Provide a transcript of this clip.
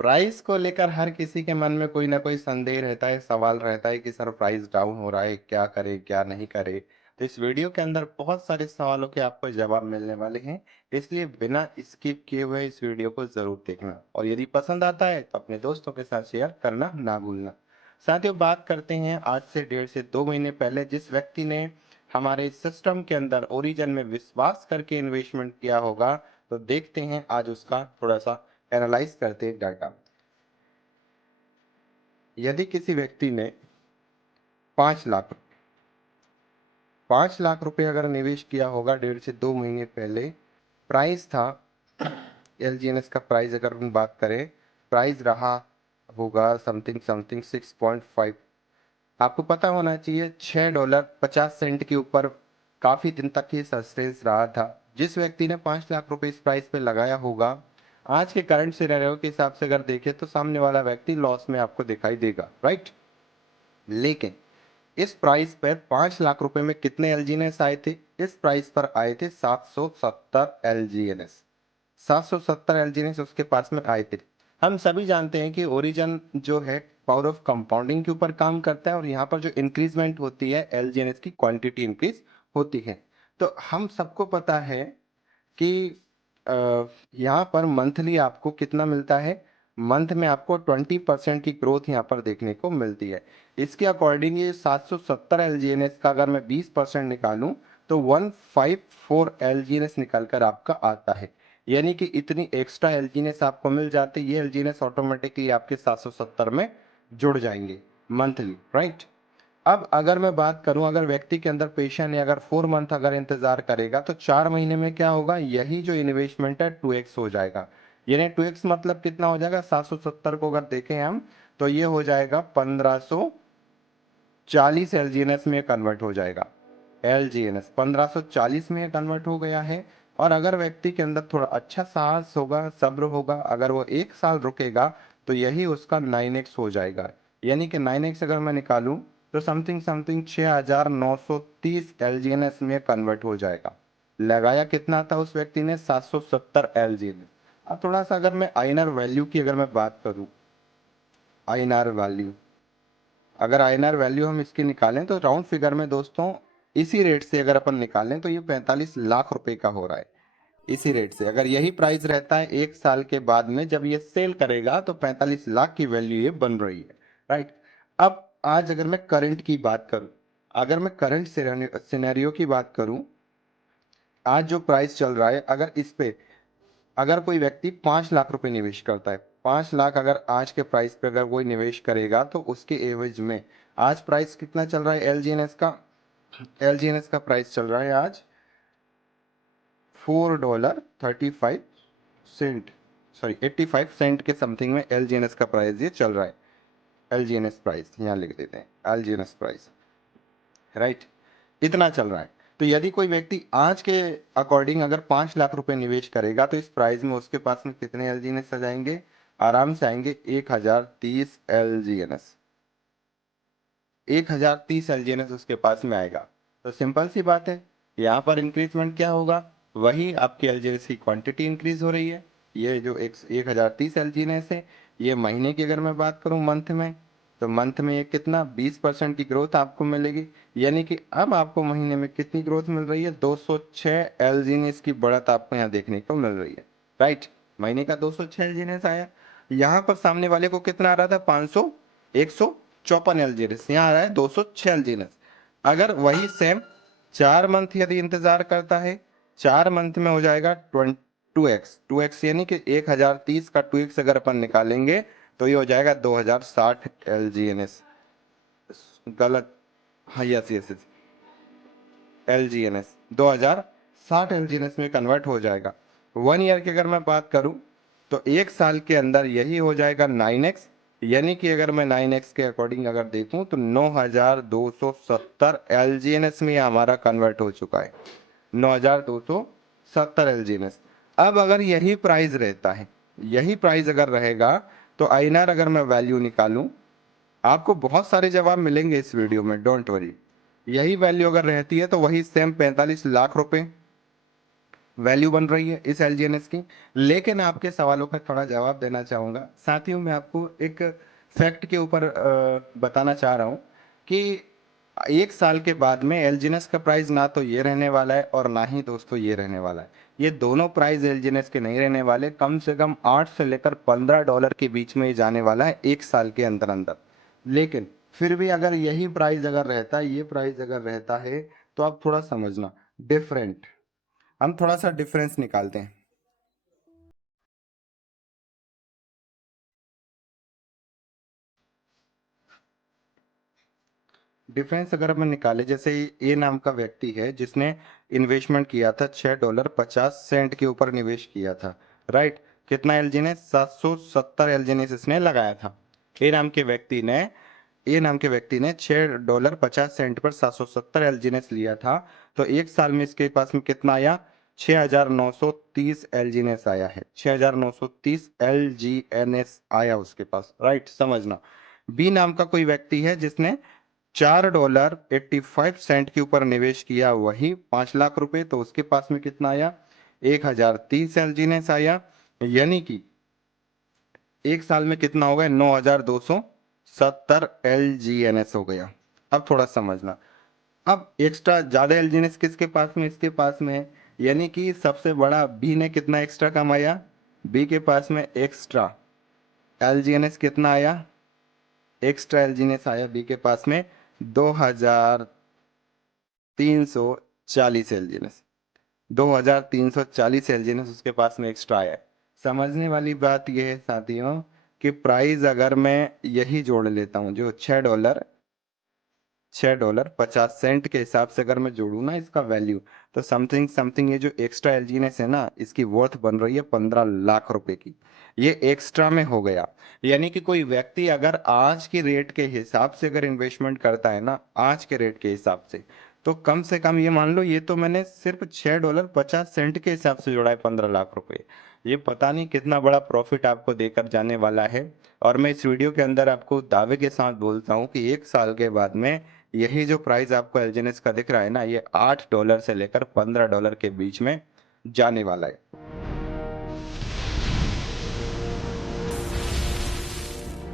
Price को लेकर हर किसी के मन में कोई ना कोई संदेह रहता है, सवाल रहता है कि सर प्राइस डाउन हो रहा है, क्या करें, क्या नहीं करें? तो इस वीडियो के अंदर बहुत सारे सवालों के आपको जवाब मिलने वाले हैं, इसलिए बिना स्किप किए हुए इस वीडियो को ज़रूर देखना और यदि पसंद आता है तो अपने दोस्तों के साथ शेयर करना ना भूलना। साथियों, बात करते हैं आज से 1.5 से 2 महीने पहले जिस व्यक्ति ने हमारे सिस्टम के अंदर ओरिजिन में विश्वास करके इन्वेस्टमेंट किया होगा, तो देखते हैं आज उसका थोड़ा सा एनालाइज करते हैं डाटा। यदि किसी व्यक्ति ने 5 लाख 5 लाख रुपए अगर निवेश किया होगा 1.5 से 2 महीने पहले, प्राइस था एलजीएनएस का प्राइस अगर हम बात करें, प्राइस रहा होगा समथिंग समथिंग 6.5। आपको पता होना चाहिए $6.50 के ऊपर काफी दिन तक ये सस्टेंस रहा था। जिस व्यक्ति ने 5 लाख रुपए इस प्राइस पे लगाया होगा, आज के करंट सिनेरियो के हिसाब से अगर देखें तो सामने वाला व्यक्ति लॉस में आपको दिखाई देगा, राइट। लेकिन इस प्राइस पर 5 लाख रुपए में कितने एलजीएनएस आए थे? इस प्राइस पर आए थे 770 एलजीएनएस। 770 एलजीएनएस उसके पास में आए थे। हम सभी जानते हैं कि ओरिजन जो है पावर ऑफ कंपाउंडिंग के ऊपर काम करता है और यहाँ पर जो इंक्रीजमेंट होती है एलजीएनएस की क्वांटिटी इंक्रीज होती है। तो हम सबको पता है कि यहाँ पर मंथली आपको कितना मिलता है? मंथ में आपको 20% की ग्रोथ यहाँ पर देखने को मिलती है। इसके अकॉर्डिंग ये 770 एलजीएनएस का अगर मैं 20% निकालूं तो 154 एलजीएनएस निकल कर आपका आता है। यानी कि इतनी एक्स्ट्रा एलजीएनएस आपको मिल जाते, ये एलजीएनएस ऑटोमेटिकली आपके 770 में जुड़ जाएंगे मंथली, राइट। अब अगर मैं बात करूं, अगर व्यक्ति के अंदर पेशेंस है, अगर 4 मंथ अगर इंतजार करेगा तो 4 महीने में क्या होगा? यही जो इन्वेस्टमेंट है 2x हो जाएगा। यानी 2x मतलब कितना हो जाएगा? 770 को अगर देखें हम तो ये हो जाएगा 1540 एलजीएनएस में कन्वर्ट हो जाएगा। एलजीएनएस 1540 में कन्वर्ट हो गया है। और अगर व्यक्ति के अंदर थोड़ा अच्छा साहस होगा, सब्र होगा, अगर वो 1 साल रुकेगा तो यही उसका 9x हो जाएगा। यानी कि 9x अगर मैं निकालूं तो समथिंग समथिंग 6930 एलजीएनएस में कन्वर्ट हो जाएगा। लगाया कितना था उस व्यक्ति ने? 770 एलजीएनएस। अब थोड़ा सा अगर मैं आईएनआर वैल्यू की अगर मैं बात करूं, आईएनआर वैल्यू, अगर आईएनआर वैल्यू हम इसकी निकालें तो राउंड फिगर में दोस्तों इसी रेट से अगर अपन निकालें तो ये 45 लाख रुपए का हो रहा है। इसी रेट से अगर यही प्राइस रहता है 1 साल के बाद में जब ये सेल करेगा तो 45 लाख की वैल्यू ये बन रही है, राइट। अब आज अगर मैं करंट की बात करूं, अगर मैं करंट सिनेरियो की बात करूं, आज जो प्राइस चल रहा है अगर इस पे अगर कोई व्यक्ति 5 लाख रुपए निवेश करता है, 5 लाख अगर आज के प्राइस पे अगर कोई निवेश करेगा तो उसके एवज में आज प्राइस कितना चल रहा है एलजीएनएस का? एलजीएनएस का प्राइस चल रहा है आज $4.35, सॉरी 85 सेंट के समथिंग में एलजीएनएस का प्राइस ये चल रहा है। एलजीएनएस प्राइस यहाँ लिख देते हैं, एलजीएनएस प्राइस, राइट। इतना चल रहा है। तो यदि कोई व्यक्ति आज के अकॉर्डिंग अगर 5 लाख रुपए निवेश करेगा तो इस प्राइस में उसके पास में कितने एलजीएनएस आ जाएंगे? आराम से आएंगे 1030 एलजीएनएस। 1030 एलजीएनएस उसके पास में आएगा। तो सिंपल सी बात है, यहाँ पर इंक्रीजमेंट क्या होगा? वही आपकी एलजीएनएस की क्वांटिटी इंक्रीज हो रही है। ये जो 1030 एलजीएनएस है, ये महीने की अगर मैं बात करूँ मंथ में, तो मंथ में ये कितना 20% की ग्रोथ आपको मिलेगी। यानी कि अब आपको महीने में कितनी ग्रोथ मिल रही है? 206 एलजीएनएस की बढ़त आपको यहाँ देखने को मिल रही है, राइट। महीने का 206 एलजीएनएस आया। यहाँ पर सामने वाले को कितना आ रहा था? 500 154 एलजीएनएस, यहाँ आ रहा है 206 एलजीएनएस। अगर वही सेम 4 मंथ यदि इंतजार करता है, 4 मंथ में हो जाएगा 2x यानी कि 1030 का 2x अगर अपन निकालेंगे तो ये हो जाएगा 2060 एलजीएनएस। गलत, हाँ यस यस यस, एलजीएनएस 2060 एलजीएनएस में कन्वर्ट हो जाएगा। 1 ईयर की अगर मैं बात करूं तो 1 साल के अंदर यही हो जाएगा 9x। यानी कि अगर मैं 9x के अकॉर्डिंग अगर देखूं तो 9270 एलजीएनएस में हमारा कन्वर्ट हो चुका है। 9270 एलजीएनएस। अब अगर यही प्राइस रहता है, यही प्राइस अगर रहेगा तो आईएनआर अगर मैं वैल्यू निकालूं, आपको बहुत सारे जवाब मिलेंगे इस वीडियो में, डोंट वरी। यही वैल्यू अगर रहती है तो वही सेम 45 लाख रुपए वैल्यू बन रही है इस एलजीएनएस की। लेकिन आपके सवालों का थोड़ा जवाब देना चाहूँगा। साथियों, मैं आपको एक फैक्ट के ऊपर बताना चाह रहा हूँ कि 1 साल के बाद में एलजीएनएस का प्राइस ना तो ये रहने वाला है और ना ही दोस्तों ये रहने वाला है। ये दोनों प्राइस एलजीएनएस के नहीं रहने वाले, कम से कम 8 से लेकर $15 के बीच में ये जाने वाला है 1 साल के अंदर अंदर। लेकिन फिर भी अगर यही प्राइस अगर रहता है, ये प्राइस अगर रहता है, तो आप थोड़ा समझना डिफरेंट, हम थोड़ा सा डिफरेंस निकालते हैं। डिफरेंस अगर अपन निकाले, जैसे ए नाम का व्यक्ति है जिसने इन्वेस्टमेंट किया था $6.50 के ऊपर निवेश किया था, राइट। कितना एलजीएनएस? 770 एलजीएनएस इसने लगाया था। ए नाम के व्यक्ति ने ए नाम के व्यक्ति ने $6.50 पर 770 एलजीएनएस लिया था। तो 1 साल में इसके पास में कितना आया? 6,930 एलजीएनएस आया है। 6,930 एलजीएनएस आया उसके पास, राइट, समझना। बी नाम का कोई व्यक्ति है जिसने $4.85 के ऊपर निवेश किया, वही 5 लाख रुपए, तो उसके पास में कितना आया? 1,030 एलजीएनएस आया। यानी कि 1 साल में कितना हो गया? 9,270 एलजीएनएस हो गया। अब थोड़ा समझना, अब एक्स्ट्रा ज्यादा एलजीएनएस किसके पास में? इसके पास में है। यानी कि सबसे बड़ा बी ने कितना एक्स्ट्रा कमाया? बी के पास में एक्स्ट्रा एलजीएनएस कितना आया? एक्स्ट्रा एलजीएनएस आया बी के पास में 2,340 एलजीएनएस। 2,340 एलजीएनएस उसके पास में एक्स्ट्रा आया है। समझने वाली बात यह है साथियों कि प्राइस अगर मैं यही जोड़ लेता हूँ, जो $6.50 के हिसाब से अगर मैं जोड़ू ना इसका वैल्यू, तो समथिंग समथिंग ये जो एक्स्ट्रा एलजीएनएस है ना, इसकी वर्थ बन रही है 15 लाख रुपए की। ये एक्स्ट्रा में हो गया। यानी कि कोई व्यक्ति अगर आज के रेट के हिसाब से अगर इन्वेस्टमेंट करता है ना, आज के रेट के हिसाब से, तो कम से कम ये मान लो, ये तो मैंने सिर्फ $6.50 के हिसाब से जोड़ा है 15 लाख रुपए। ये पता नहीं कितना बड़ा प्रॉफिट आपको देकर जाने वाला है। और मैं इस वीडियो के अंदर आपको दावे के साथ बोलता हूँ कि 1 साल के बाद में यही जो प्राइस आपको एलजीएनएस का दिख रहा है ना, ये $8 से लेकर $15 के बीच में जाने वाला है।